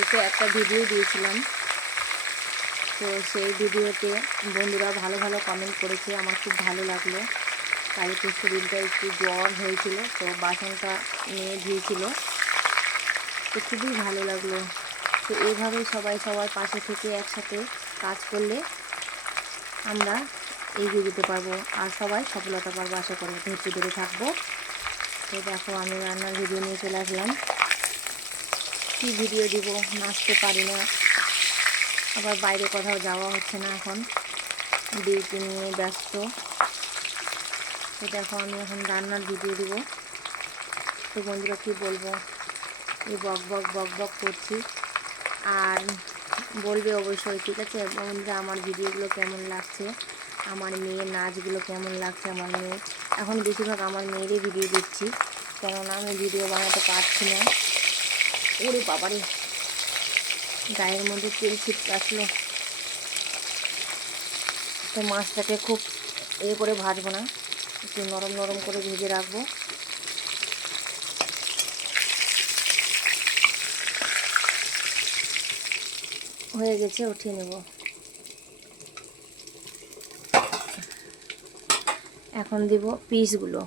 কালকে একটা ভিডিও দিয়েছিলাম, তো সেই ভিডিওতে বন্ধুরা ভালো ভালো কমেন্ট করেছে, আমার খুব ভালো লাগলো। কালকে শরীরটা একটু জ্বর হয়েছিল, তো বাসনটা নিয়ে ধুয়েছিল, তো খুবই ভালো লাগলো। তো এইভাবেই সবাই সবার পাশে থেকে একসাথে কাজ করলে আমরা এগিয়ে যেতে পারবো, আর সবাই সফলতা পারবো আশা করি। ধৈর্য ধরে থাকবো। তো দেখো আমি রান্নার ভিডিও নিয়ে চলে আসলাম। কী ভিডিও দিব, নাচতে পারি না, আবার বাইরে কোথাও যাওয়া হচ্ছে না, এখন ডিউটি নিয়ে ব্যস্ত। তো দেখো আমি এখন রান্নার ভিডিও দিব। তো বন্ধুরা কী বলবো, এই বক বক বক বক করছি। আর বলবে অবশ্যই, ঠিক আছে বন্ধুরা, আমার ভিডিওগুলো কেমন লাগছে, আমার মেয়ের নাচগুলো কেমন লাগছে। আমার মেয়ে এখন বেশিরভাগ আমার মেয়েরই ভিডিও দিচ্ছি, কেননা আমি ভিডিও বানাতে পারছি না। ওরে বাবারে, গায়ের মধ্যে তেল ছিটকে আসলো। তো মাছটাকে খুব করে ভাজবো না, একটু নরম নরম করে ভেজে রাখবো। হয়ে গেছে, উঠিয়ে নেব। এখন দিব পিসগুলো।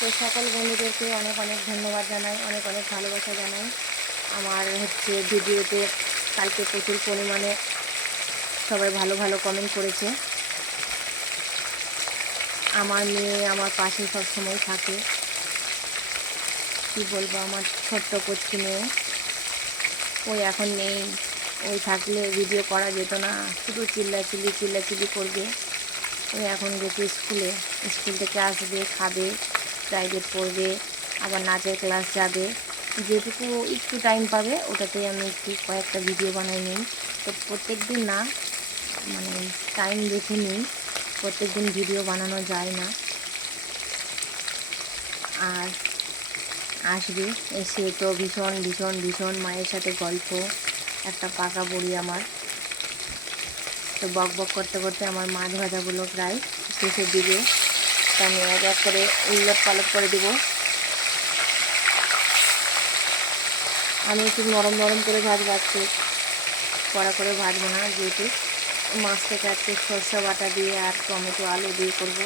তো সকল বন্ধুদেরকে অনেক অনেক ধন্যবাদ জানাই, অনেক অনেক ভালোবাসা জানাই। আমার ভিডিওতে কালকে প্রচুর পরিমাণে সবাই ভালো ভালো কমেন্ট করেছে। আমার মেয়ে আমার পাশে সবসময় থাকে, কি বলবো, আমার ছোট্ট কচি মেয়ে। ওই এখন নেই, ওই থাকলে ভিডিও করা যেত না, শুধু চিল্লাচিল্লি করবে। ওই এখন গেছে স্কুলে, স্কুল থেকে আসবে, খাবে, প্রাইভেট পড়বে, আবার নাচের ক্লাস যাবে। যেটুকু একটু টাইম পাবে ওটাতেই আমি একটু কয়েকটা ভিডিও বানাই নিই। তো প্রত্যেক দিন না, মানে টাইম দেখে নিই, প্রত্যেক দিন ভিডিও বানানো যায় না। আর আসবে, এসে তো ভীষণ ভীষণ ভীষণ মায়ের সাথে গল্প, একটা পাকা বুড়ি আমার। তো বক বক করতে করতে আমার মাছ ভাজাগুলো প্রায় শেষের দিকে। তো আমি এক এক করে উলট পালট করে দেবো। আমি একটু নরম নরম করে ভাজবো, একটু কড়া করে ভাজবো না, যেহেতু মাছটাকে একটু সরষা বাটা দিয়ে আর টমেটো আলু দিয়ে করবো।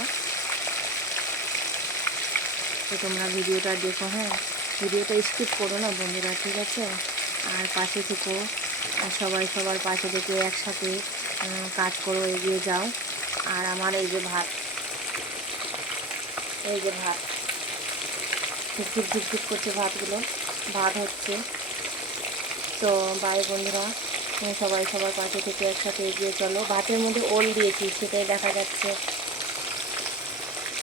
তো তোমরা ভিডিওটা দেখো, হ্যাঁ ভিডিওটা স্কিপ করো না বন্ধুরা, ঠিক আছে। আর পাশে থেকো, আর সবাই সবার পাশে থেকে একসাথে কাজ করো, এগিয়ে যাও। আর আমার এই যে ভাত ঝিকঝিক করছে ভাতগুলো, ভাত হচ্ছে। তো বাই বন্ধুরা, সবাই সবার পাশে থেকে একসাথে এগিয়ে চলো। ভাতের মধ্যে ওল দিয়েছি, সেটাই দেখা যাচ্ছে